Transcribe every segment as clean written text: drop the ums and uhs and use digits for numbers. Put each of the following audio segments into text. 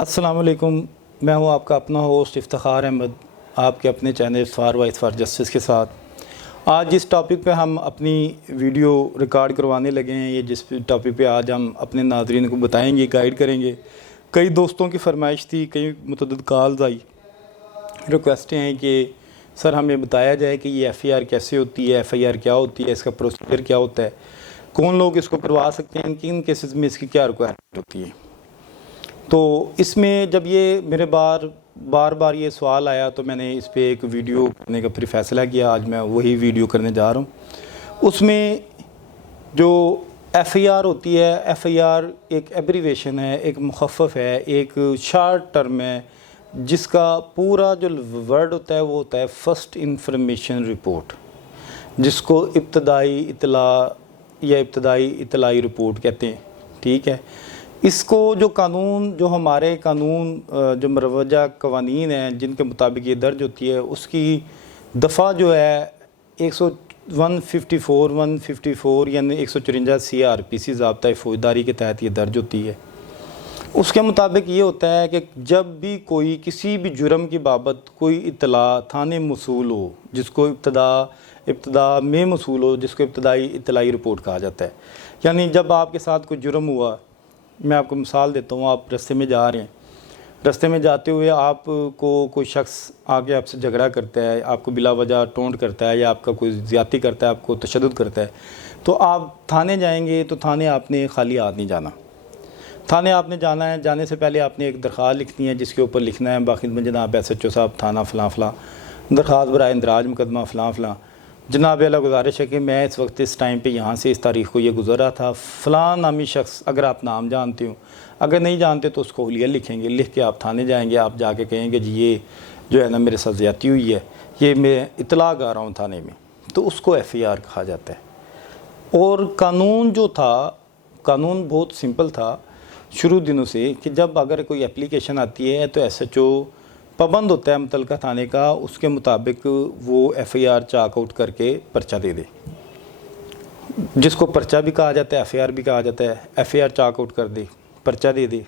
السلام علیکم، میں ہوں آپ کا اپنا ہوسٹ افتخار احمد، آپ کے اپنے channel Iftikhar Voice for Justice کے ساتھ۔ آج جس ٹاپک پہ ہم اپنی ویڈیو ریکارڈ کروانے لگے ہیں، یہ جس ٹاپک پہ آج ہم اپنے ناظرین کو بتائیں گے، گائیڈ کریں گے، کئی دوستوں کی فرمائش تھی، کئی متعدد کالز آئی، ریکویسٹیں ہیں کہ سر ہمیں بتایا جائے کہ یہ ایف آئی آر کیسے ہوتی ہے، ایف آئی آر کیا ہوتی ہے، اس کا پروسیجر کیا ہوتا ہے، کون لوگ اس کو کروا سکتے ہیں، کن کیسز میں اس کی کیا ریکوائرمنٹ ہوتی ہے۔ تو اس میں جب یہ میرے بار بار یہ سوال آیا تو میں نے اس پہ ایک ویڈیو کرنے کا پھر فیصلہ کیا۔ آج میں وہی ویڈیو کرنے جا رہا ہوں۔ اس میں جو ایف آئی آر ہوتی ہے، ایف آئی آر ایک ایبریویشن ہے، ایک مخفف ہے، ایک شارٹ ٹرم ہے، جس کا پورا جو ورڈ ہوتا ہے وہ ہوتا ہے فرسٹ انفارمیشن رپورٹ، جس کو ابتدائی اطلاع یا ابتدائی اطلاعی رپورٹ کہتے ہیں۔ ٹھیک ہے، اس کو جو قانون، جو ہمارے قانون جو مروجہ قوانین ہیں جن کے مطابق یہ درج ہوتی ہے، اس کی دفعہ جو ہے 154 یعنی 154 سی آر پی سی ضابطۂ فوجداری کے تحت یہ درج ہوتی ہے۔ اس کے مطابق یہ ہوتا ہے کہ جب بھی کوئی کسی بھی جرم کی بابت کوئی اطلاع تھانے موصول ہو، جس کو ابتدا میں موصول ہو، جس کو ابتدائی اطلاعی رپورٹ کہا جاتا ہے، یعنی جب آپ کے ساتھ کوئی جرم ہوا، میں آپ کو مثال دیتا ہوں، آپ رستے میں جا رہے ہیں، رستے میں جاتے ہوئے آپ کو کوئی شخص آگے آپ سے جھگڑا کرتا ہے، آپ کو بلا وجہ ٹونٹ کرتا ہے، یا آپ کا کوئی زیادتی کرتا ہے، آپ کو تشدد کرتا ہے، تو آپ تھانے جائیں گے تو تھانے آپ نے خالی ہاتھ نہیں جانا۔ تھانے آپ نے جانا ہے، جانے سے پہلے آپ نے ایک درخواست لکھنی ہے، جس کے اوپر لکھنا ہے باخدمت جناب ایس ایچ او صاحب تھانہ فلاں فلاں، درخواست برائے اندراج مقدمہ فلاں فلاں، جناب اعلیٰ گزارش ہے کہ میں اس وقت اس ٹائم پہ یہاں سے اس تاریخ کو یہ گزر رہا تھا، فلاں نامی شخص، اگر آپ نام جانتے ہو، اگر نہیں جانتے تو اس کو حلیہ لکھیں گے، لکھ کے آپ تھانے جائیں گے، آپ جا کے کہیں گے جی یہ جو ہے نا میرے ساتھ زیادتی ہوئی ہے، یہ میں اطلاع آ رہا ہوں تھانے میں، تو اس کو ایف آئی آر کہا جاتا ہے۔ اور قانون جو تھا، قانون بہت سمپل تھا شروع دنوں سے، کہ جب اگر کوئی اپلیکیشن آتی ہے تو ایس ایچ او پابند ہوتا ہے متعلقہ تھانے کا، اس کے مطابق وہ F I R chalk out کر کے پرچہ دے دے، جس کو پرچہ بھی کہا جاتا ہے، ایف آئی آر بھی کہا جاتا ہے، F I R chalk out کر دے، پرچہ دے دے۔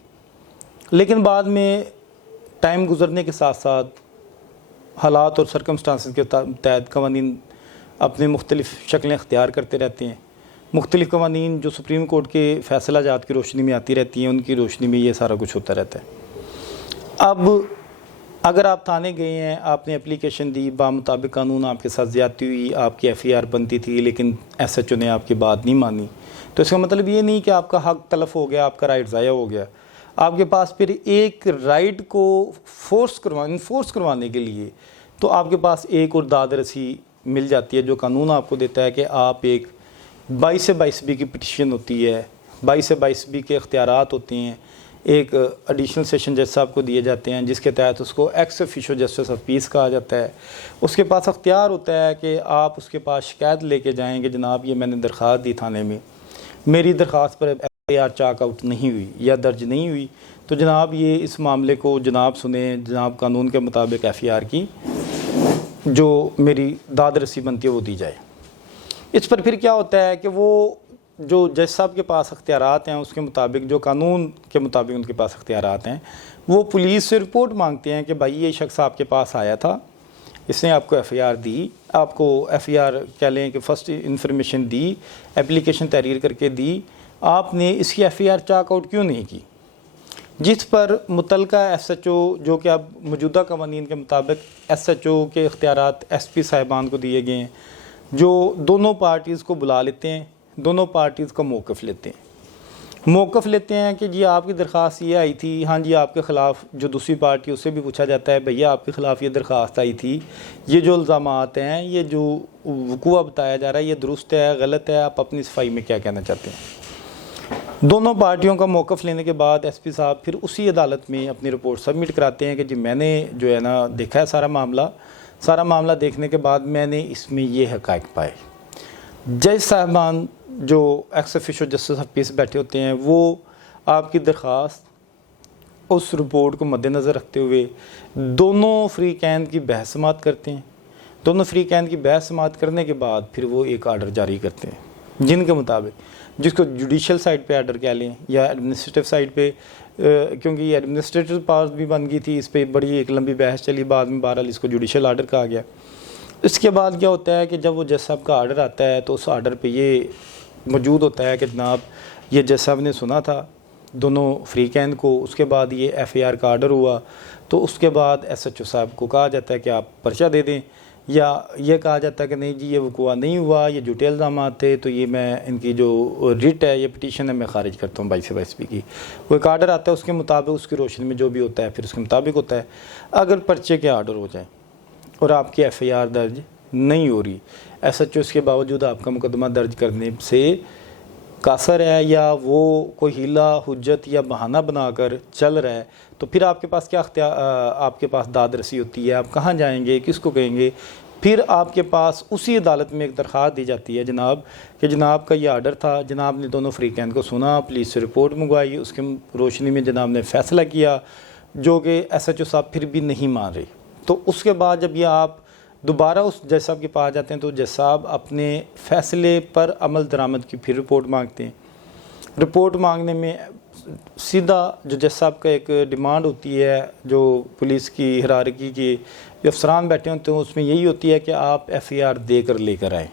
لیکن بعد میں ٹائم گزرنے کے ساتھ ساتھ حالات اور سرکمسٹانسز کے تحت قوانین اپنے مختلف شکلیں اختیار کرتے رہتے ہیں، مختلف قوانین جو سپریم کورٹ کے فیصلہ جات کی روشنی میں آتی رہتی ہیں، ان کی روشنی میں یہ سارا کچھ ہوتا رہتا ہے۔ اب اگر آپ تھانے گئے ہیں، آپ نے اپلیکیشن دی، بامطابق قانون آپ کے ساتھ زیادتی ہوئی، آپ کی ایف آئی آر بنتی تھی، لیکن ایس ایچ او نے آپ کی بات نہیں مانی، تو اس کا مطلب یہ نہیں کہ آپ کا حق تلف ہو گیا، آپ کا رائٹ ضائع ہو گیا۔ آپ کے پاس پھر ایک رائٹ کو انفورس کروانے کے لیے تو آپ کے پاس ایک اور داد رسی مل جاتی ہے، جو قانون آپ کو دیتا ہے کہ آپ ایک 22 سے 22B کی پٹیشن ہوتی ہے، 22 سے 22B کے اختیارات ہوتے ہیں، ایک ایڈیشنل سیشن جج صاحب کو دیے جاتے ہیں، جس کے تحت اس کو ایکس آفیشیو جسٹس آف پیس کہا جاتا ہے۔ اس کے پاس اختیار ہوتا ہے کہ آپ اس کے پاس شکایت لے کے جائیں کہ جناب یہ میں نے درخواست دی تھانے میں، میری درخواست پر F I R chalk out نہیں ہوئی یا درج نہیں ہوئی، تو جناب یہ اس معاملے کو جناب سنیں، جناب قانون کے مطابق ایف آئی آر کی جو میری داد رسی بنتی ہے وہ دی جائے۔ اس پر پھر کیا ہوتا ہے کہ وہ جو جج صاحب کے پاس اختیارات ہیں، اس کے مطابق جو قانون کے مطابق ان کے پاس اختیارات ہیں، وہ پولیس سے رپورٹ مانگتے ہیں کہ بھائی یہ شخص آپ کے پاس آیا تھا، اس نے آپ کو ایف آئی آر دی، آپ کو ایف آئی آر کہہ لیں کہ فرسٹ انفارمیشن دی، اپلیکیشن تحریر کر کے دی، آپ نے اس کی F I R chalk out کیوں نہیں کی؟ جس پر متعلقہ ایس ایچ او، جو کہ اب موجودہ قوانین کے مطابق ایس ایچ او کے اختیارات ایس پی صاحبان کو دیے گئے ہیں، جو دونوں پارٹیز کو بلا لیتے ہیں، دونوں پارٹیز کا موقف لیتے ہیں کہ جی آپ کی درخواست یہ آئی تھی، ہاں جی آپ کے خلاف جو دوسری پارٹی اس سے بھی پوچھا جاتا ہے بھیا آپ کے خلاف یہ درخواست آئی تھی، یہ جو الزامات ہیں، یہ جو وقوع بتایا جا رہا ہے، یہ درست ہے غلط ہے، آپ اپنی صفائی میں کیا کہنا چاہتے ہیں؟ دونوں پارٹیوں کا موقف لینے کے بعد ایس پی صاحب پھر اسی عدالت میں اپنی رپورٹ سبمٹ کراتے ہیں کہ جی میں نے جو ہے نا دیکھا ہے سارا معاملہ دیکھنے کے بعد میں نے اس میں یہ حقائق پائے۔ جج صاحبان جو ایکس آفیشیو جسٹس آف پیس بیٹھے ہوتے ہیں، وہ آپ کی درخواست اس رپورٹ کو مد نظر رکھتے ہوئے دونوں فریقین کی بحث سماعت کرتے ہیں۔ دونوں فریقین کی بحث سماعت کرنے کے بعد پھر وہ ایک آرڈر جاری کرتے ہیں، جن کے مطابق، جس کو جوڈیشل سائڈ پہ آرڈر کہہ لیں یا ایڈمنسٹریٹو سائڈ پہ کیونکہ یہ ایڈمنسٹریٹو پاورز بھی بن گئی تھی، اس پہ بڑی ایک لمبی بحث چلی، بعد میں بہرحال اس کو جوڈیشل آرڈر کہا گیا۔ اس کے بعد کیا ہوتا ہے کہ جب وہ جج صاحب کا آرڈر آتا ہے تو اس آرڈر پہ یہ موجود ہوتا ہے کہ جناب یہ جج صاحب نے سنا تھا دونوں فریقین کو، اس کے بعد یہ ایف آئی آر کا آرڈر ہوا تو اس کے بعد ایس ایچ او صاحب کو کہا جاتا ہے کہ آپ پرچہ دے دیں، یا یہ کہا جاتا ہے کہ نہیں جی یہ وقوع نہیں ہوا، یہ جھوٹے الزامات تھے، تو یہ میں ان کی جو ریٹ ہے، یہ پٹیشن ہے، میں خارج کرتا ہوں 22/22 کی۔ وہ ایک آرڈر آتا ہے، اس کے مطابق اس کی روشنی میں جو بھی ہوتا ہے پھر اس کے مطابق ہوتا ہے۔ اگر پرچے کے آرڈر ہو جائیں اور آپ کی ایف آئی آر درج نہیں ہو رہی، ایس ایچ او اس کے باوجود آپ کا مقدمہ درج کرنے سے قاصر ہے، یا وہ کوئی ہیلہ حجت یا بہانہ بنا کر چل رہا ہے، تو پھر آپ کے پاس کیا اختیار، آپ کے پاس داد رسی ہوتی ہے، آپ کہاں جائیں گے، کس کو کہیں گے؟ پھر آپ کے پاس اسی عدالت میں ایک درخواست دی جاتی ہے جناب کہ جناب کا یہ آرڈر تھا، جناب نے دونوں فریقین کو سنا، پولیس سے رپورٹ منگوائی، اس کے روشنی میں جناب نے فیصلہ کیا، جو کہ ایس ایچ او صاحب پھر بھی نہیں مان رہے۔ تو اس کے بعد جب یہ آپ دوبارہ اس جج صاحب کے پاس جاتے ہیں تو جج صاحب اپنے فیصلے پر عمل درآمد کی پھر رپورٹ مانگتے ہیں۔ رپورٹ مانگنے میں سیدھا جو جج صاحب کا ایک ڈیمانڈ ہوتی ہے، جو پولیس کی ہرارکی کی جو افسران بیٹھے ہوتے ہیں، اس میں یہی ہوتی ہے کہ آپ ایف آئی آر دے کر لے کر آئیں،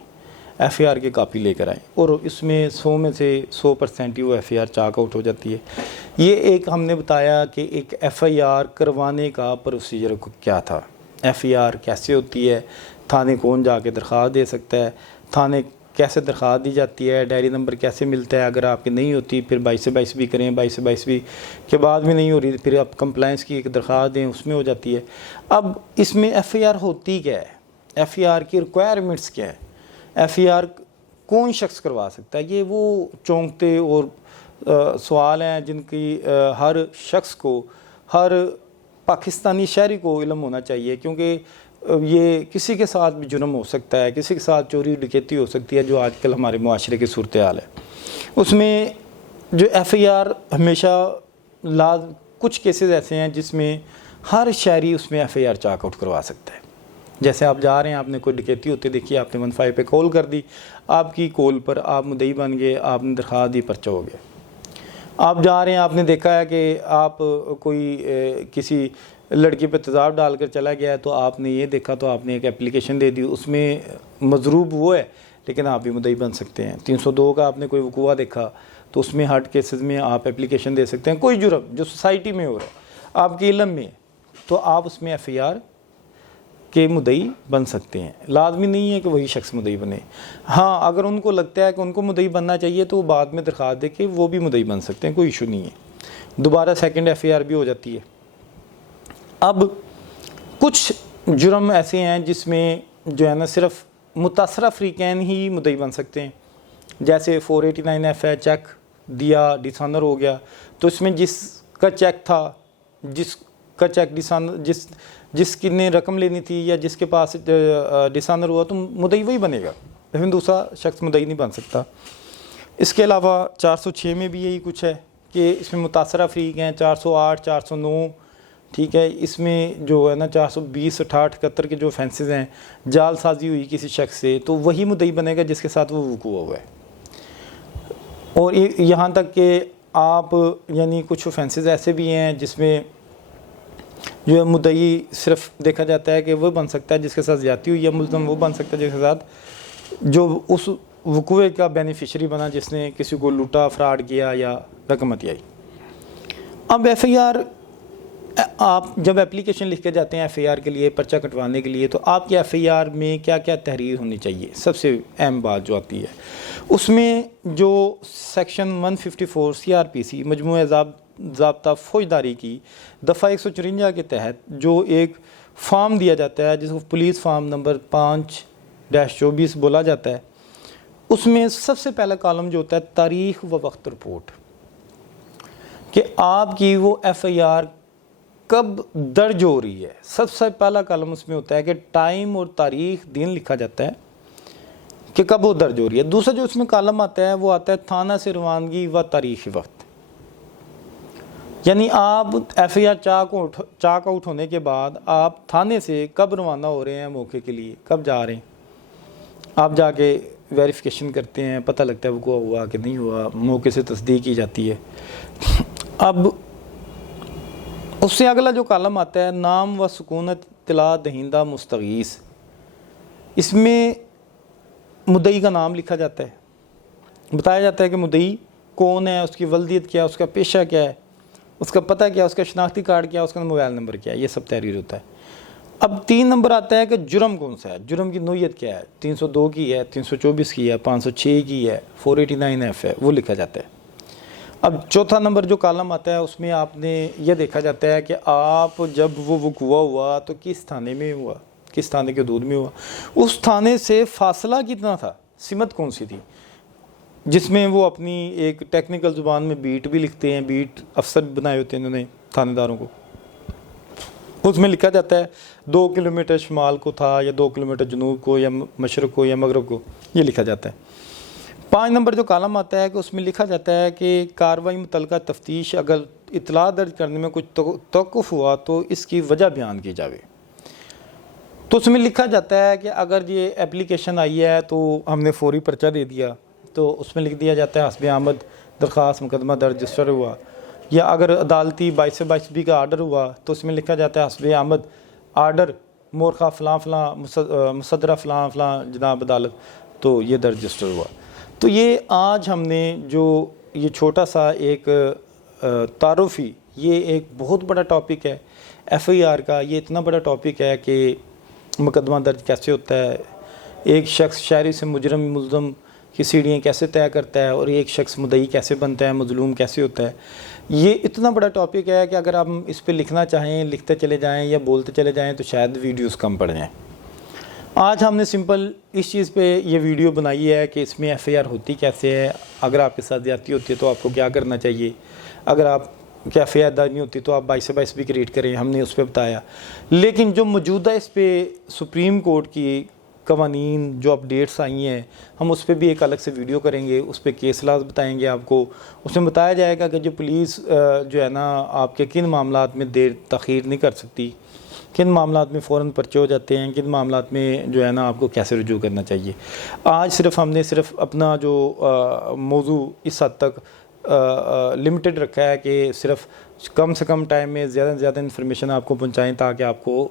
ایف آئی آر کی کاپی لے کر آئیں، اور اس میں 100 میں سے 100% ہی وہ F I R chalk out ہو جاتی ہے۔ یہ ایک ہم نے بتایا کہ ایک ایف آئی آر کروانے کا پروسیجر کیا تھا، ایف آئی آر کیسے ہوتی ہے، تھانے کون جا کے درخواست دے سکتا ہے، تھانے کیسے درخواست دی جاتی ہے، ڈائری نمبر کیسے ملتا ہے، اگر آپ کی نہیں ہوتی پھر 22/22 بھی کریں، 22/22 کے بعد بھی نہیں ہو رہی پھر آپ کمپلائنس کی ایک درخواست دیں، اس میں ہو جاتی ہے۔ اب اس میں ایف آئی آر ہوتی کیا ہے، ایف آئی آر کی ریکوائرمنٹس کیا ہے، ایف آئی آر کون شخص کروا سکتا ہے، یہ وہ چونکتے اور سوال ہیں جن کی ہر شخص کو، ہر پاکستانی شہری کو علم ہونا چاہیے، کیونکہ یہ کسی کے ساتھ بھی جرم ہو سکتا ہے، کسی کے ساتھ چوری ڈکیتی ہو سکتی ہے، جو آج کل ہمارے معاشرے کی صورتحال ہے۔ اس میں جو ایف آئی آر ہمیشہ کچھ کیسز ایسے ہیں جس میں ہر شہری اس میں F I R chalk out کروا سکتا ہے۔ جیسے آپ جا رہے ہیں، آپ نے کوئی ڈکیتی ہوتی دیکھی، آپ نے 15 پہ کال کر دی، آپ کی کال پر آپ مدعی بن گئے، آپ نے درخواست دی، پرچہ ہو گیا۔ آپ جا رہے ہیں، آپ نے دیکھا ہے کہ آپ کوئی کسی لڑکی پہ تیزاب ڈال کر چلا گیا ہے، تو آپ نے یہ دیکھا تو آپ نے ایک اپلیکیشن دے دی، اس میں مضروب وہ ہے لیکن آپ بھی مدعی بن سکتے ہیں۔ 302 کا آپ نے کوئی وقوع دیکھا تو اس میں ہارڈ کیسز میں آپ اپلیکیشن دے سکتے ہیں، کوئی جرم جو سوسائٹی میں ہو رہا ہے آپ کے علم میں ہے تو آپ اس میں ایف آئی آر کے مدعی بن سکتے ہیں۔ لازمی نہیں ہے کہ وہی شخص مدعی بنے، ہاں اگر ان کو لگتا ہے کہ ان کو مدعی بننا چاہیے تو وہ بعد میں درخواست دے کے وہ بھی مدعی بن سکتے ہیں، کوئی ایشو نہیں ہے، دوبارہ سیکنڈ ایف آئی آر بھی ہو جاتی ہے۔ اب کچھ جرم ایسے ہیں جس میں جو ہے نا صرف متاثرہ فریقین ہی مدعی بن سکتے ہیں، جیسے 489 ایف ہے، چیک دیا ڈسانر ہو گیا، تو اس میں جس کا چیک تھا، جس کا چیک ڈسانر جس کی نے رقم لینی تھی یا جس کے پاس ڈسانر ہوا تو مدعی وہی بنے گا، لیکن دوسرا شخص مدعی نہیں بن سکتا۔ اس کے علاوہ 406 میں بھی یہی کچھ ہے کہ اس میں متاثرہ فریق ہیں، 408 409، ٹھیک ہے، اس میں جو ہے نا 420 68 71 کے جو offences ہیں، جال سازی ہوئی کسی شخص سے تو وہی مدعی بنے گا جس کے ساتھ وہ وقوع ہوا ہے۔ اور یہاں تک کہ آپ یعنی کچھ offences ایسے بھی ہیں جس میں جو ہے مدعی صرف دیکھا جاتا ہے کہ وہ بن سکتا ہے جس کے ساتھ زیادتی ہوئی، یا ملزم وہ بن سکتا ہے جس کے ساتھ جو اس وقوع کا بینیفیشری بنا جس نے کسی کو لوٹا، فراڈ کیا یا رقم عطیائی۔ اب ایف آئی آر آپ جب اپلیکیشن لکھ کے جاتے ہیں ایف آئی آر کے لیے، پرچہ کٹوانے کے لیے، تو آپ کی ایف آئی آر میں کیا کیا تحریر ہونی چاہیے؟ سب سے اہم بات جو آتی ہے اس میں جو سیکشن 154 CRPC مجموعہ ضابطہ فوجداری کی دفعہ 154 کے تحت جو ایک فارم دیا جاتا ہے جس کو پولیس فارم نمبر 5-24 بولا جاتا ہے، اس میں سب سے پہلا کالم جو ہوتا ہے تاریخ و وقت رپورٹ، کہ آپ کی وہ ایف آئی آر کب درج ہو رہی ہے۔ سب سے پہلا کالم اس میں ہوتا ہے کہ ٹائم اور تاریخ دن لکھا جاتا ہے کہ کب وہ درج ہو رہی ہے۔ دوسرا جو اس میں کالم آتا ہے وہ آتا ہے تھانہ سے روانگی و تاریخی وقت، یعنی آپ F I R chalk out ہونے کے بعد آپ تھانے سے کب روانہ ہو رہے ہیں موقع کے لیے، کب جا رہے ہیں، آپ جا کے ویریفیکیشن کرتے ہیں، پتہ لگتا ہے وقوع ہوا کہ نہیں ہوا، موقع سے تصدیق کی جاتی ہے۔ اب اس سے اگلا جو کالم آتا ہے نام و سکونت اطلاع دہندہ مستغیث، اس میں مدعی کا نام لکھا جاتا ہے، بتایا جاتا ہے کہ مدعی کون ہے، اس کی ولدیت کیا ہے، اس کا پیشہ کیا ہے، اس کا پتہ کیا ہے، اس کا شناختی کارڈ کیا ہے، اس کا موبائل نمبر کیا ہے، یہ سب تحریر ہوتا ہے۔ اب 3 نمبر آتا ہے کہ جرم کون سا ہے، جرم کی نوعیت کیا ہے، 302 کی ہے، 324 کی ہے، 506 کی ہے، 489F ہے، وہ لکھا جاتا ہے۔ اب چوتھا نمبر جو کالم آتا ہے اس میں آپ نے یہ دیکھا جاتا ہے کہ آپ جب وہ وقوع ہوا تو کس تھانے میں ہوا، کس تھانے کے حدود میں ہوا، اس تھانے سے فاصلہ کتنا تھا، سمت کون سی تھی، جس میں وہ اپنی ایک ٹیکنیکل زبان میں بیٹ بھی لکھتے ہیں، بیٹ افسر بنائے ہوتے ہیں انہوں نے تھانے داروں کو، اس میں لکھا جاتا ہے 2 کلومیٹر شمال کو تھا یا 2 کلومیٹر جنوب کو یا مشرق کو یا مغرب کو، یہ لکھا جاتا ہے۔ 5 نمبر جو کالم آتا ہے کہ اس میں لکھا جاتا ہے کہ کارروائی متعلقہ تفتیش اگر اطلاع درج کرنے میں کچھ توقف ہوا تو اس کی وجہ بیان کی جاوے۔ تو اس میں لکھا جاتا ہے کہ اگر یہ اپلیکیشن آئی ہے تو ہم نے فوری پرچہ دے دیا، تو اس میں لکھ دیا جاتا ہے حسب آمد درخواست مقدمہ درج رجسٹر ہوا، یا اگر عدالتی 22/22 کا آرڈر ہوا تو اس میں لکھا جاتا ہے حسب آمد آرڈر مورخہ فلاں فلاں مصدرہ فلاں فلاں جناب عدالت، تو یہ درج رجسٹر ہوا۔ تو یہ آج ہم نے جو یہ چھوٹا سا ایک تعارفی، یہ ایک بہت بڑا ٹاپک ہے FIR کا، یہ اتنا بڑا ٹاپک ہے کہ مقدمہ درج کیسے ہوتا ہے، ایک شخص شہری سے مجرم ملزم کی سیڑھیاں کیسے طے کرتا ہے، اور ایک شخص مدعی کیسے بنتا ہے، مظلوم کیسے ہوتا ہے، یہ اتنا بڑا ٹاپک ہے کہ اگر ہم اس پہ لکھنا چاہیں، لکھتے چلے جائیں یا بولتے چلے جائیں تو شاید ویڈیوز کم پڑ جائیں۔ آج ہم نے سمپل اس چیز پہ یہ ویڈیو بنائی ہے کہ اس میں FIR ہوتی کیسے ہے، اگر آپ کے ساتھ زیادتی ہوتی ہے تو آپ کو کیا کرنا چاہیے، اگر آپ کی FIR درج نہیں ہوتی تو آپ 22 سے 22 بھی کریٹ کریں، ہم نے اس پہ بتایا۔ لیکن جو موجودہ اس پہ سپریم کورٹ کی قوانین جو اپڈیٹس آئی ہیں، ہم اس پہ بھی ایک الگ سے ویڈیو کریں گے، اس پہ کیس لاز بتائیں گے آپ کو، اس میں بتایا جائے گا کہ جو پولیس جو ہے نا آپ کے کن معاملات میں دیر تاخیر نہیں کر سکتی، کن معاملات میں فوراً پرچے ہو جاتے ہیں، کن معاملات میں جو ہے نا آپ کو کیسے رجوع کرنا چاہیے۔ آج صرف ہم نے اپنا جو موضوع اس حد تک لمیٹڈ رکھا ہے کہ صرف کم سے کم ٹائم میں زیادہ سے زیادہ انفارمیشن آپ کو پہنچائیں تاکہ آپ کو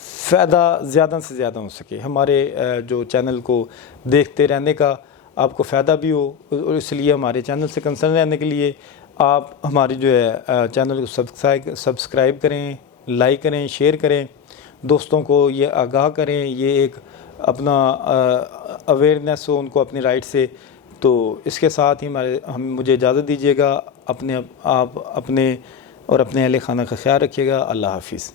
فائدہ زیادہ سے زیادہ ہو سکے، ہمارے جو چینل کو دیکھتے رہنے کا آپ کو فائدہ بھی ہو، اور اس لیے ہمارے چینل سے کنسرن رہنے کے لیے آپ ہماری جو ہے چینل کو سبسکرائب کریں، لائک کریں، شیئر کریں، دوستوں کو یہ آگاہ کریں، یہ ایک اپنا اویئرنیس ہو ان کو اپنی رائٹ سے۔ تو اس کے ساتھ ہی مجھے اجازت دیجیے گا، آپ اپنے اور اپنے اہل خانہ کا خیال رکھیے گا۔ اللہ حافظ۔